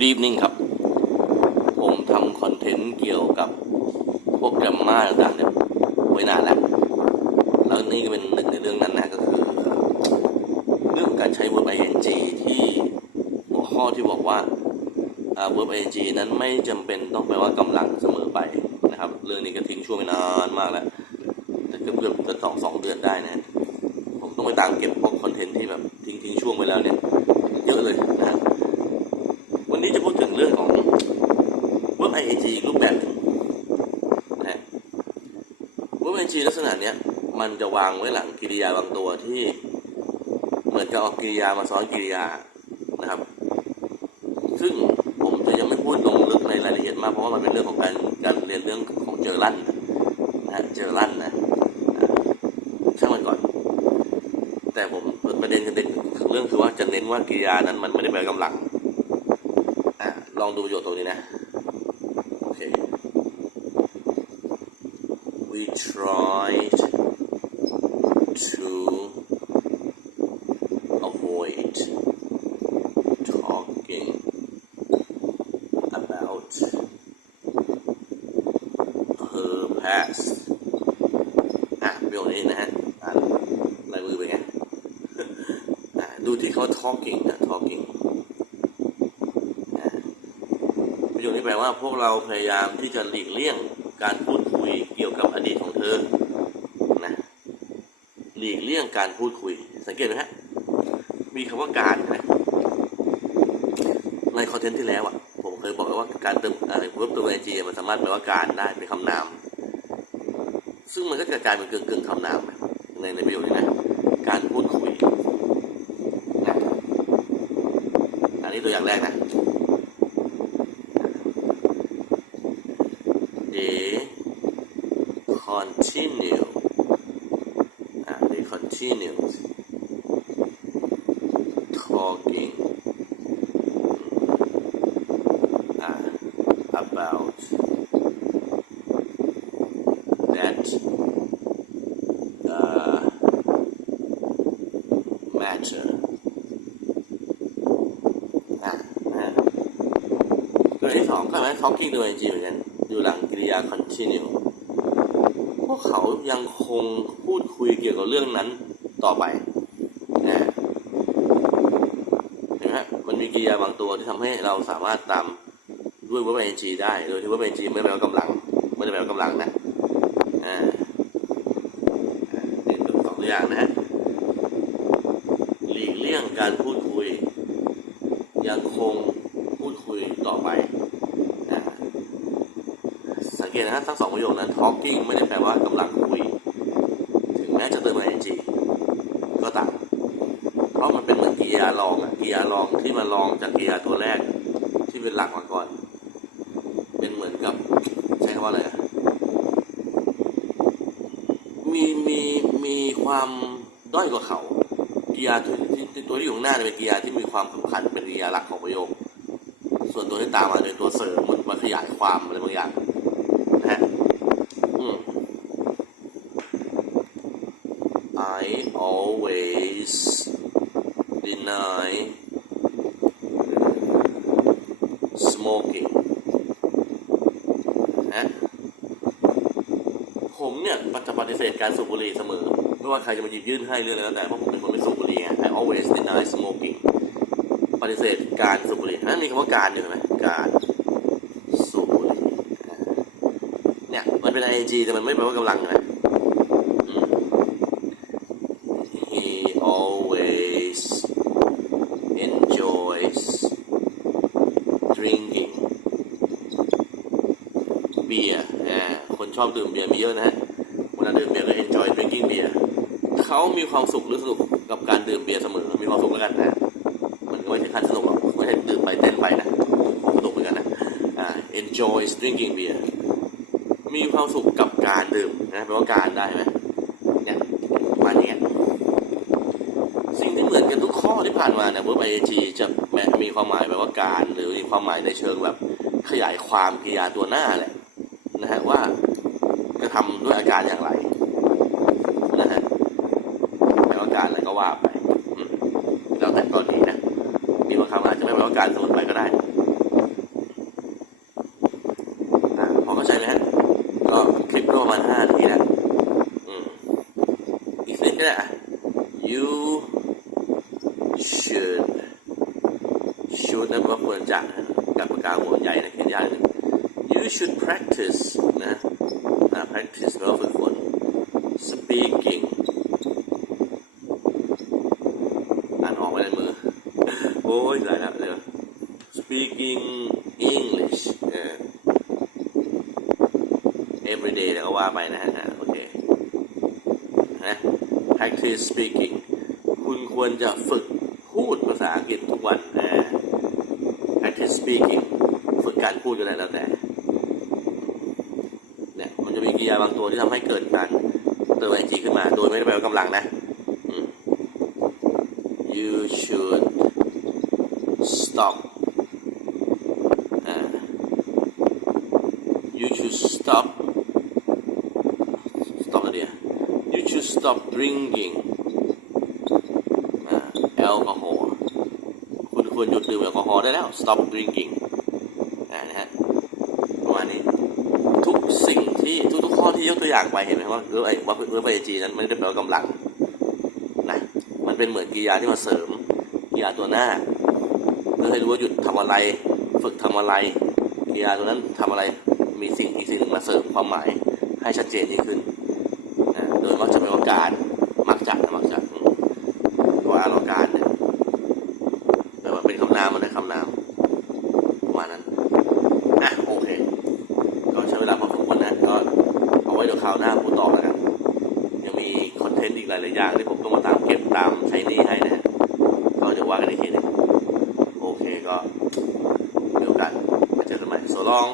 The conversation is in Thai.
Good evening ครับ ผมทำคอนเทนต์เกี่ยวกับพวกแกรมมาต่างๆเนี่ยไว้นานแล้ว แล้วนี่ก็เป็นหนึ่งในเรื่องนั้นนะก็คือ เรื่องการใช้ verb ing ที่หัวข้อที่บอกว่า verb ing นั้นไม่จำเป็นต้องแปลว่ากำลังเสมอไปนะครับ เรื่องนี้ก็ทิ้งช่วงไปนานมากแล้ว แต่เกือบเกือบเกือบสองสองเดือนได้นะ ผมต้องไปตามเก็บพวกคอนเทนต์ที่แบบทิ้งทิ้งช่วงไปแล้วเนี่ย เยอะเลยนะฮะ วันนี้จะพูดถึงเรื่องของ Verb ing รูปแบบหนึ่งนะฮะ Verb ing ลักษณะเนี้ย มันจะวางไว้หลังกิริยาบางตัวที่ เหมือนกับเอากริยามาซ้อนกิริยานะครับ ซึ่งผมจะยังไม่พูดลงลึกในรายละเอียดมากเพราะว่ามันเป็นเรื่องของการการเรียนเรื่องของเจอรั่นนะเจอรั่นนะช่างมันก่อน แต่ผมประเด็นคือเด็นเรื่องคือว่าจะเน้นว่ากิริยานั้นมันไม่ได้แปลกำลังอลองดูประโยชน์ตรงนี้นะโอเค we tried to avoid talking about her past อะประโยคนี้นะฮะอ่านลายมือเป็นไงอะดูที่เขา talking นะ talking อะประโยคนี้แปลว่าพวกเราพยายามที่จะหลีกเลี่ยงการพูดคุยเกี่ยวกับอดีตของเธอ หลีกเลี่ยงการพูดคุย สังเกตไหมฮะ มีคำว่าการนะในคอนเทนต์ที่แล้วอะ ผมเคยบอกแล้วว่าการเติมอะไรเวิร์บตัวไอจีมันสามารถแปลว่าการได้เป็นคำนาม ซึ่งมันก็จะกลายเป็นเกึ่งกึ่งคำนามในในประโยคนี้นะ การพูดคุยนะอันนี้ตัวอย่างแรกนะ they continue อ่า they continue talking อ่า about that uh, matter ตัวที่สองก็ไหม talking ตัว ing เหมือนกันอยู่หลังกริยา continue พวกเขายังคงพูดคุยเกี่ยวกับเรื่องนั้นต่อไปนะเห็นไห มีกริยาบางตัวที่ทำให้เราสามารถตามด้วย verb ing ได้ โดยที่ verb ing ไม่ได้แปลว่ากำลังไม่ได้แปลว่ากำลังนะอ่าอ่านี่เป็นสองตัวอย่างนะหลีกเลี่ยงการพูดคุย ยังคงพูดคุยต่อไปอ่าสังเกตนะทั้งสองประโยคนั้น talking ไม่ได้แปลว่ากำลังคุย ถึงแม้จะเติม ing ก็ตาม กริยาลองอะกริยาลองที่มาลองจากกริยาตัวแรก ที่เป็นหลักมาก่อน เป็นเหมือนกับใช้คำว่าอะไรมีมีมีความด้อยกว่าเขาเกริยาที่ที่ที่ตัวที่อยู่ข้างหน้าเนี่ยเป็นเกริยาที่มีความสำคัญเป็นเกริยาหลักของประโยค ส่วนตัวที่ตามมาเป็นตัวเสริมมันมาขยายความอะไรบางอย่างนะฮะอืม I always deny smoking นะผมเนี่ยจะปฏิเสธการสูบบุหรี่เสมอ ไม่ว่าใครจะมาหยิบยื่นให้เรื่องอะไรก็แต่เพราะผมเป็นคนไม่สูบบุหรี่ I always deny smoking ปฏิเสธการสูบบุหรี่นั่นมีคำว่าการอยู่ไหมการสูบบุหรี่เนี่ยมันเป็น ing แต่มันไม่แปลว่ากำลังนะอืม He always enjoys drinking beer อ่าคนช อบดื่มเบียร์มีเยอะนะฮะเวลาดื่มเบียร์ก็ enjoy drinking beer เขามีความสุขหรือสนุกกับการดื่มเบียร์เสมอ มีความสุขแล้วกันนะมันก็ไม่ใช่ขั้นสนุกหรอกไม่ใช่ดื่มไปเต้นไปนะผมสนุกเหมือนกันนะอ่า enjoy drinking beer มีความสุขกับการดื่มนะแปลว่าการได้ไหมเนี่ยประมาณนี้สิ่งที่เหมือนกันทุกข้อที่ผ่านมาเนี่ย verb ing จะแม้มีความหมายแบบว่าการ หรือมีความหมายในเชิงแบบขยายความกริยาตัวหน้าแหละนะฮะว่า จะทำด้วยอาการอย่างไรนะฮะแล้อาการอะไรก็ว่าไปแล้วแต่ตอนนี้นะมีบางคำอาจจะไม่เป็อาการสมุดไปก็ได้พอเข้าใจไหมฮะก็คลิปก็ปมาณห้านาทีนะอีกสิ่งก็ได้ you should should นะว่าควรจะกับปากกาหัวใหญ่นะเขียนยาง you should practice นะ practice แปลว่าฝึกฝน speaking อ่านออกไว้ในมือ โอ้ยตายแล้วเดี๋ยว speaking English every day แล้วก็ว่าไปนะฮะโอเคนะ practice speaking คุณควรจะฝึกพูดภาษาอังกฤษทุกวันนะ practice speaking ฝึกการพูดก็ได้แล้วแต่ มันจะมีกิริยาบางตัวที่ทำให้เกิดการเติมไอจีขึ้นมา โดยไม่ได้แปลว่ากำลังนะ you should stop you should stop stop อะไรอะ you should stop drinking อ่าแอลกอฮอล์คุณควรหยุดดื่มแอลกอฮอล์ได้แล้ว stop drinking อ่านะฮะประมาณนี้ ทุกสิ่ง ที่ทุกๆข้อที่ยกตัวอย่างไปเห็นไหมว่าเรื่องไอ้ว่าเรื่องไอจีนั้นไม่ได้แปลว่ากำลังนะมันเป็นเหมือนกิริยาที่มาเสริมกิริยาตัวหน้าเพื่อให้รู้ว่าหยุดทำอะไร ฝึกทำอะไรกิริยาตัวนั้นทำอะไรมีสิ่งอีกสิ่งหนึ่งมาเสริมความหมายให้ชัดเจนยิ่งขึ้นนะโดยมักจะเป็นโอกาสมักจะมักจะอืมเพราะว่าเราการเนี่ยแปลว่าเป็นคำนามมันได้คำนามประมาณนั้นอะโอเค ก็ใช้เวลาพอสมควรนะก็เอาไว้เดี๋ยวคราว หน้าพูดต่อแล้วกันยังมีคอนเทนต์อีกหลายๆอย่างที่ผมต้องมาตามเก็บตามใช้หนี่ให้นะก็จะว่ากันอีกทีนึงโอเคก็เดี๋ยวกันมาเจอกันใหม่ so long